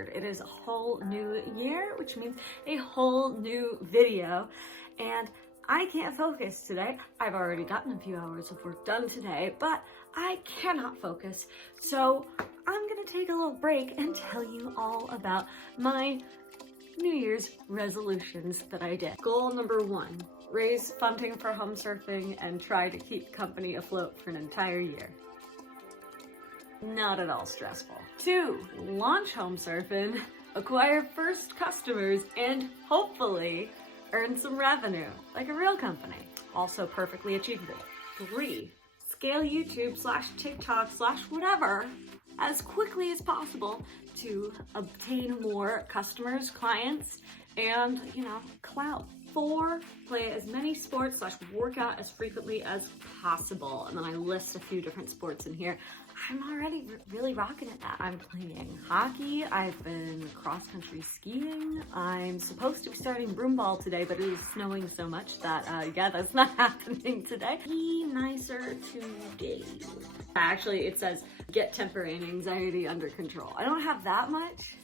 word. It is a whole new year, which means a whole new video. And I can't focus today. I've already gotten a few hours of work done today, but I cannot focus. So I'm gonna take a little break and tell you all about my New Year's resolutions that I did. Goal number 1, raise funding for HOMSURFIN and try to keep company afloat for an entire year. Not at all stressful. 2, launch HOMSURFIN, acquire first customers, and hopefully earn some revenue, like a real company. Also perfectly achievable. 3, scale YouTube / TikTok / whatever as quickly as possible to obtain more customers, clients, and, clout. 4, play as many sports / workout as frequently as possible. And then I list a few different sports in here. I'm already really rocking at that. I'm playing hockey. I've been cross-country skiing. I'm supposed to be starting broomball today, but it is snowing so much that, that's not happening today. Be nicer to Dave. Actually, it says, get temper and anxiety under control. I don't have that much,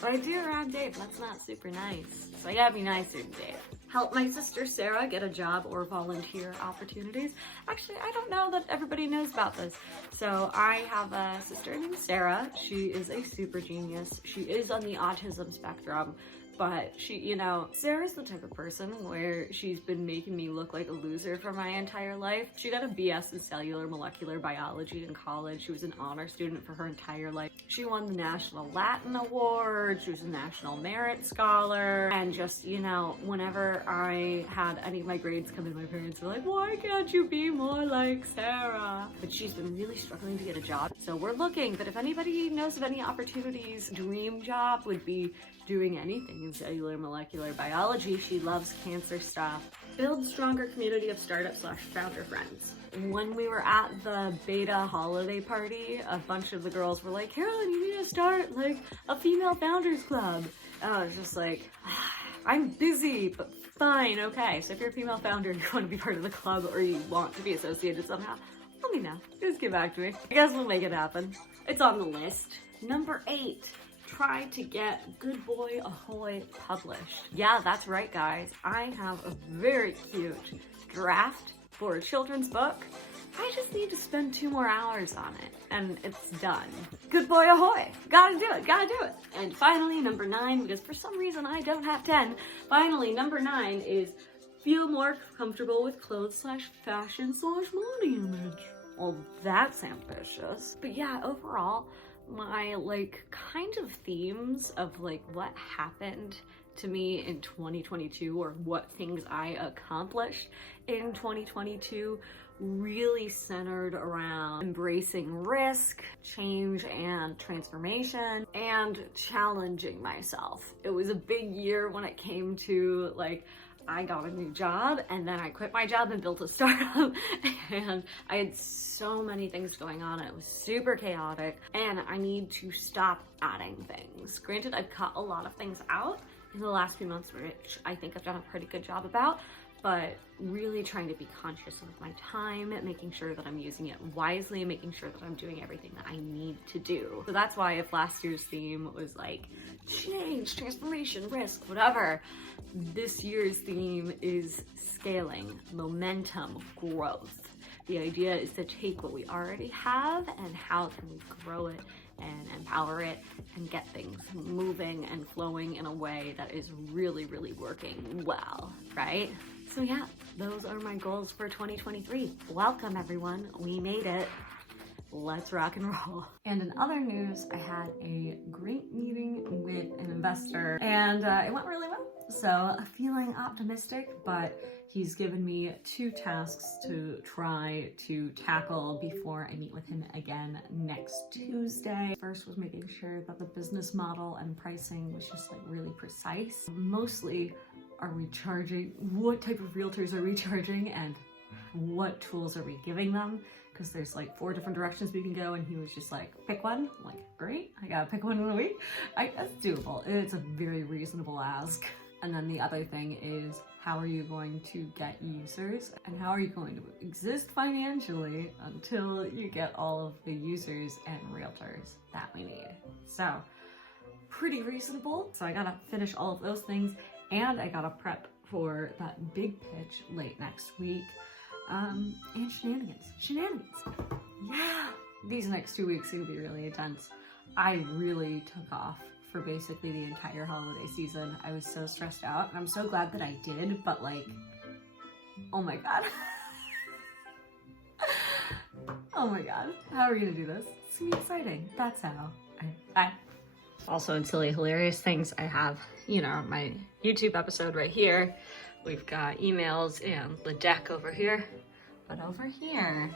but I do around Dave. That's not super nice. So I gotta be nicer to Dave. Help my sister Sarah get a job or volunteer opportunities. Actually, I don't know that everybody knows about this. So I have a sister named Sarah. She is a super genius. She is on the autism spectrum, but she, Sarah's the type of person where she's been making me look like a loser for my entire life. She got a BS in cellular molecular biology in college. She was an honor student for her entire life. She won the National Latin Award. She was a National Merit Scholar. And just, whenever I had any of my grades come in, my parents were like, why can't you be more like Sarah? But she's been really struggling to get a job. So we're looking, but if anybody knows of any opportunities, dream job would be doing anything in cellular molecular biology. She loves cancer stuff. Build stronger community of startup / founder friends. When we were at the beta holiday party, a bunch of the girls were like, Carolyn, you need to start like a female founders club. And I was just like, I'm busy, but fine, okay. So if you're a female founder and you want to be part of the club or you want to be associated somehow, let me know. Just get back to me. I guess we'll make it happen. It's on the list. Number 8. Try to get Good Boy Ahoy published. Yeah, that's right, guys. I have a very cute draft for a children's book. I just need to spend 2 more hours on it, and it's done. Good Boy Ahoy! Gotta do it! And finally, number 9, because for some reason I don't have 10, finally, number 9 is feel more comfortable with clothes / fashion / body image. Well, that's ambitious. But yeah, overall, my kind of themes of what happened to me in 2022 or what things I accomplished in 2022 really centered around embracing risk, change and transformation, and challenging myself. It was a big year when it came to I got a new job and then I quit my job and built a startup and I had so many things going on and it was super chaotic and I need to stop adding things. Granted, I've cut a lot of things out in the last few months, which I think I've done a pretty good job about, but really trying to be conscious of my time, making sure that I'm using it wisely, making sure that I'm doing everything that I need to do. So that's why if last year's theme was change, transformation, risk, whatever, this year's theme is scaling, momentum, growth. The idea is to take what we already have and how can we grow it and empower it and get things moving and flowing in a way that is really, really working well, right? So yeah, those are my goals for 2023. Welcome everyone, we made it. Let's rock and roll. And in other news, I had a great meeting with an investor and it went really well. So feeling optimistic, but he's given me 2 tasks to try to tackle before I meet with him again next Tuesday. First was making sure that the business model and pricing was just really precise. Mostly, are we charging, what type of realtors are we charging and what tools are we giving them? Because there's 4 different directions we can go and he was just pick one. I'm like, great, I gotta pick one in a week. That's doable. It's a very reasonable ask. And then the other thing is, how are you going to get users and how are you going to exist financially until you get all of the users and realtors that we need? So pretty reasonable. So I gotta finish all of those things, and I gotta prep for that big pitch late next week. And shenanigans. Yeah, these next 2 weeks are gonna be really intense. I really took off for basically the entire holiday season. I was so stressed out, and I'm so glad that I did, but like, oh my god. Oh my god, how are we gonna do this? It's gonna be exciting. That's how. Also, in silly, hilarious things, I have, my YouTube episode right here. We've got emails and the deck over here. But over here,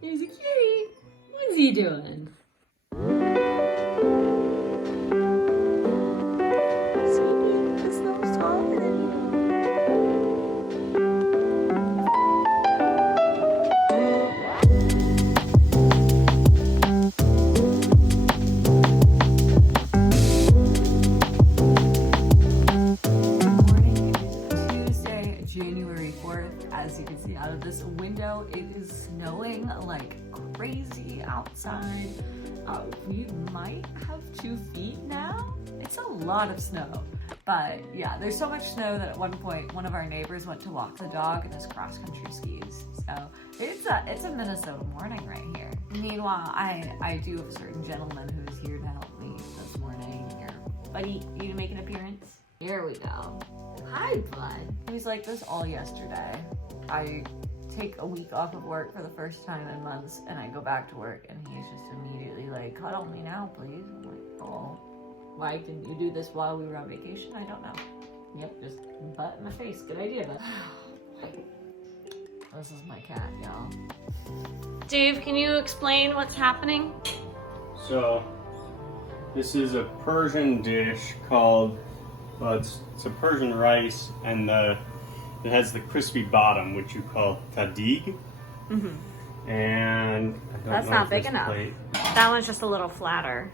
here's a kitty. What's he doing? See, the snow's taller than you. As you can see out of this window, it is snowing like crazy outside. We might have 2 feet now. It's a lot of snow, but yeah, there's so much snow that at one point one of our neighbors went to walk the dog in his cross-country skis. So it's a Minnesota morning right here. Meanwhile, I do have a certain gentleman who's here to help me this morning. Here, buddy, you gonna make an appearance? Here we go. Hi, bud. He was like this all yesterday. I take a week off of work for the first time in months, and I go back to work, and he's just immediately like, cuddle me now, please. I'm like, oh, why didn't you do this while we were on vacation? I don't know. Yep, just butt in my face. Good idea, but this is my cat, y'all. Dave, can you explain what's happening? So, this is a Persian dish called, well, it's a Persian rice, and it has the crispy bottom, which you call tadig. Mm-hmm. And I don't That's know not if big this enough. plate- That one's just a little flatter.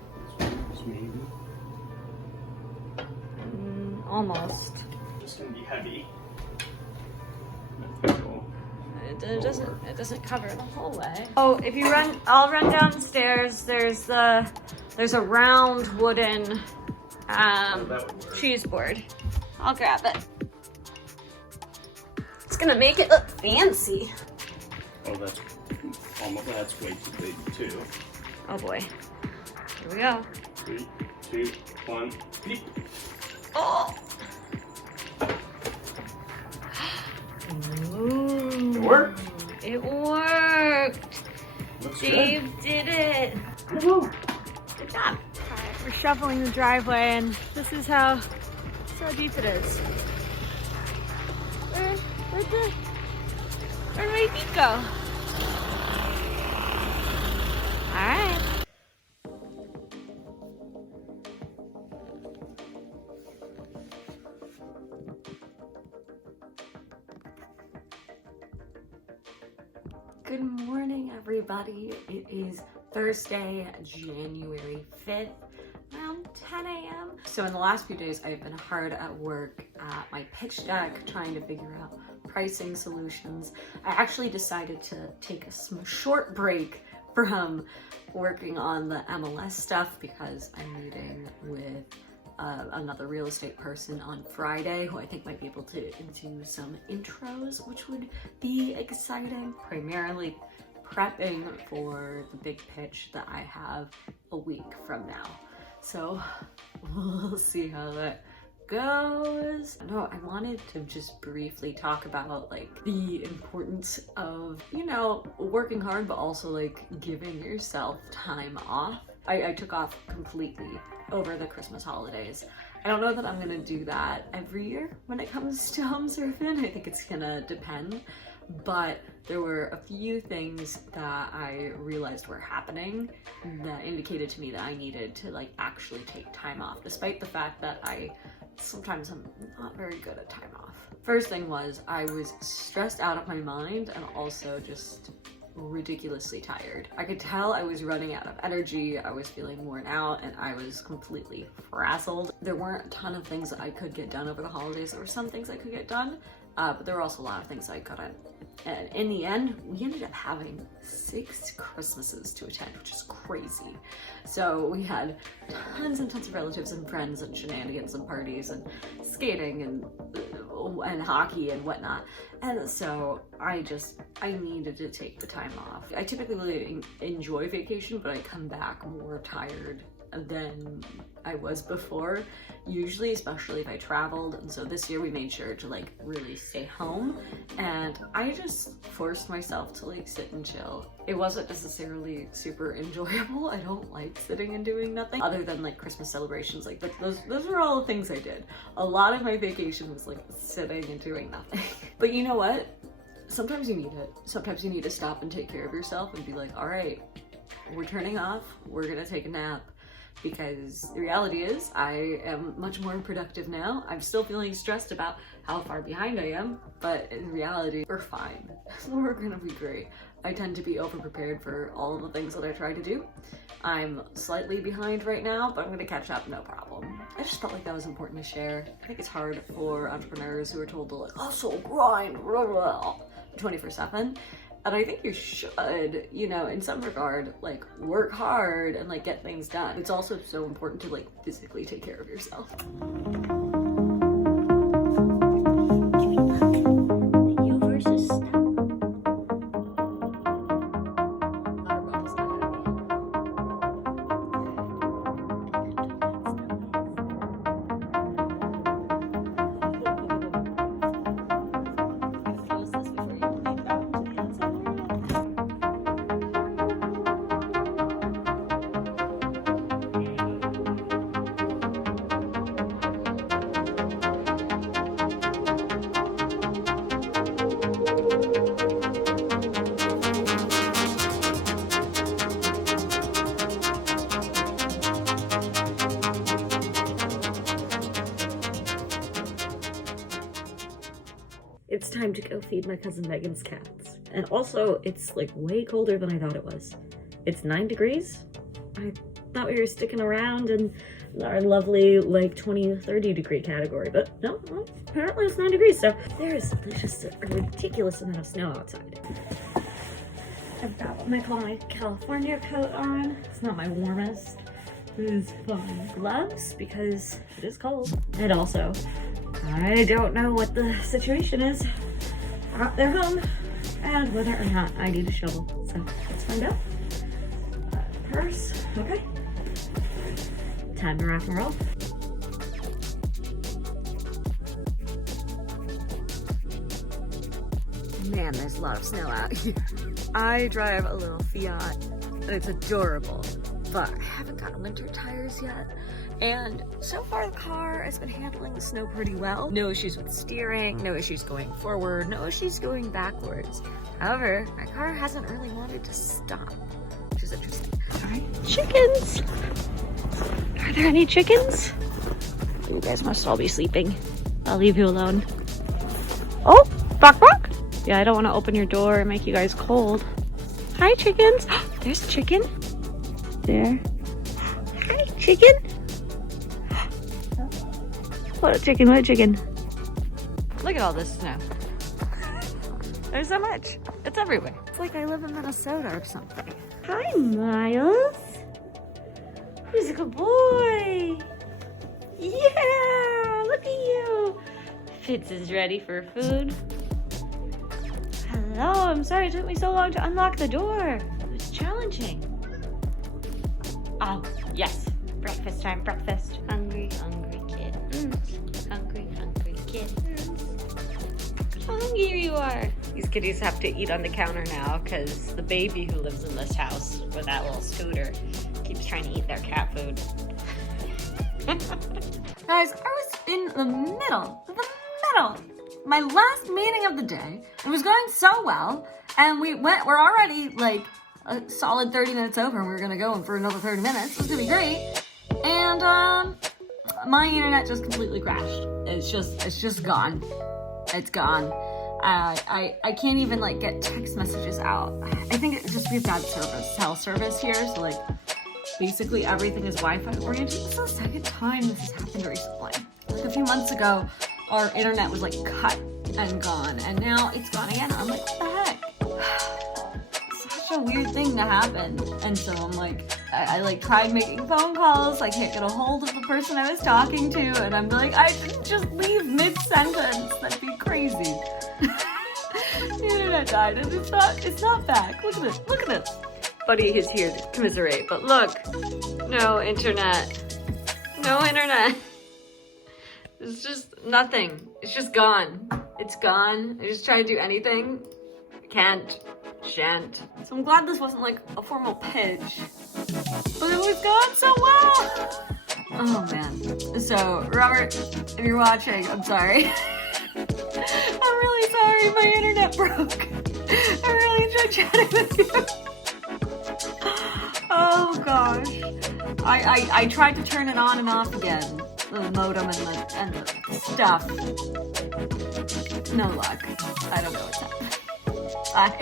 Maybe. Almost. It's gonna be heavy. It doesn't cover the whole way. Oh, if you run, I'll run downstairs. There's a round wooden cheese board. I'll grab it. It's gonna make it look fancy. Oh, that's way too big too. Oh boy. Here we go. 3, 2, 1, beep. Oh! Ooh. It worked. It worked. Looks Dave good. did it. Woo-hoo. Good job. We're shoveling the driveway, and this is how deep it is. Where'd my feet go? All right. Good morning, everybody. It is Thursday, January 5th, around 10 a.m. So in the last few days, I've been hard at work at my pitch deck, trying to figure out pricing solutions. I actually decided to take a short break from working on the MLS stuff because I'm meeting with another real estate person on Friday who I think might be able to do some intros, which would be exciting. Primarily prepping for the big pitch that I have a week from now. So we'll see how that goes. No, I wanted to just briefly talk about like the importance of, working hard, but also like giving yourself time off. I took off completely over the Christmas holidays. I don't know that I'm gonna do that every year when it comes to HOMSURFIN. I think it's gonna depend, but there were a few things that I realized were happening that indicated to me that I needed to like actually take time off, despite the fact that sometimes I'm not very good at time off. First thing was I was stressed out of my mind and also just ridiculously tired. I could tell I was running out of energy, I was feeling worn out, and I was completely frazzled. There weren't a ton of things that I could get done over the holidays. There were some things I could get done, but there were also a lot of things I couldn't. And in the end, we ended up having 6 Christmases to attend, which is crazy. So we had tons and tons of relatives and friends and shenanigans and parties and skating and hockey and whatnot. And so I needed to take the time off. I typically really enjoy vacation, but I come back more tired than I was before, usually, especially if I traveled. And so this year we made sure to like really stay home, and I just forced myself to like sit and chill. It wasn't necessarily super enjoyable. I don't like sitting and doing nothing other than like Christmas celebrations. Like those were all the things I did. A lot of my vacation was like sitting and doing nothing. But you know what? Sometimes you need it. Sometimes you need to stop and take care of yourself and be like, all right, we're turning off. We're gonna take a nap. Because the reality is I am much more productive now. I'm still feeling stressed about how far behind I am, but in reality, we're fine. We're gonna be great. I tend to be over-prepared for all of the things that I try to do. I'm slightly behind right now, but I'm gonna catch up, no problem. I just felt like that was important to share. I think it's hard for entrepreneurs who are told to like hustle, grind, 24/7. And I think you should, you know, in some regard, like work hard and like get things done. It's also so important to like physically take care of yourself. It's time to go feed my cousin Megan's cats. And also, it's like way colder than I thought it was. It's 9 degrees. I thought we were sticking around in our lovely like 20-30 degree category, but no, well, apparently it's 9 degrees. So there's just a ridiculous amount of snow outside. I've got what I call my California coat on. It's not my warmest. It is fun. Gloves because it is cold. And also, I don't know what the situation is out there home and whether or not I need a shovel. So let's find out. Purse, okay. Time to rock and roll. Man, there's a lot of snow out here. I drive a little Fiat and it's adorable, but I haven't got winter tires yet. And so far the car has been handling the snow pretty well. No issues with steering, no issues going forward, no issues going backwards. However, my car hasn't really wanted to stop, which is interesting. All right, chickens. Are there any chickens? You guys must all be sleeping. I'll leave you alone. Oh, bark bark. Yeah, I don't want to open your door and make you guys cold. Hi, chickens. There's a chicken. There. Hi, chicken. What a chicken, what a chicken. Look at all this snow. There's so much. It's everywhere. It's like I live in Minnesota or something. Hi, Miles. Who's a good boy? Yeah, look at you. Fitz is ready for food. Hello, I'm sorry it took me so long to unlock the door. It was challenging. Oh, yes. Breakfast time, breakfast. Hungry, hungry kittens. Hungry, hungry kittens. How hungry you are. These kitties have to eat on the counter now because the baby who lives in this house with that little scooter keeps trying to eat their cat food. Guys, I was in the middle, my last meeting of the day. It was going so well, and we're already like a solid 30 minutes over, and we're gonna go in for another 30 minutes. It's gonna be great. And my internet just completely crashed. It's just gone. It's gone. I can't even like get text messages out. I think it's just we've got cell service here, so like basically everything is Wi-Fi oriented. This is the second time this has happened recently. Like a few months ago, our internet was like cut and gone, and now it's gone again. I'm like, what the heck? Such a weird thing to happen. And so I'm like, I like tried making phone calls, I can't get a hold of the person I was talking to, and I'm like, I didn't just leave mid-sentence, that'd be crazy. The internet died and it's not back. Look at this. Buddy is here to commiserate, but look, no internet. No internet. It's just nothing. It's just gone. It's gone. I just try to do anything. Can't. Shan't. So I'm glad this wasn't like a formal pitch. But it was going so well! Oh man. So, Robert, if you're watching, I'm sorry. I'm really sorry my internet broke. I really enjoyed chatting with you. Oh gosh. I tried to turn it on and off again. The modem and the stuff. No luck. I don't know what's happening. Bye.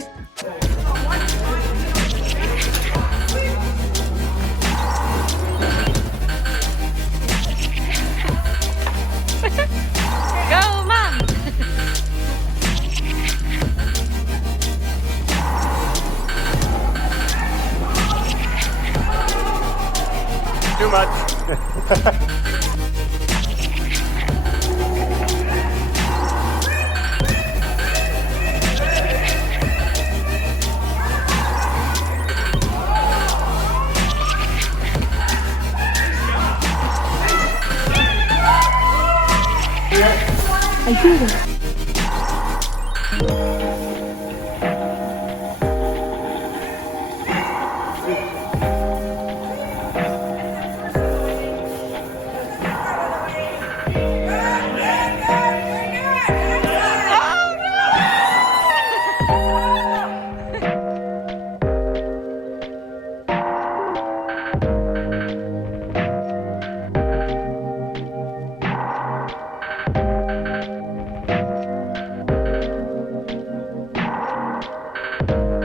Go, Mom! Too much. I did it.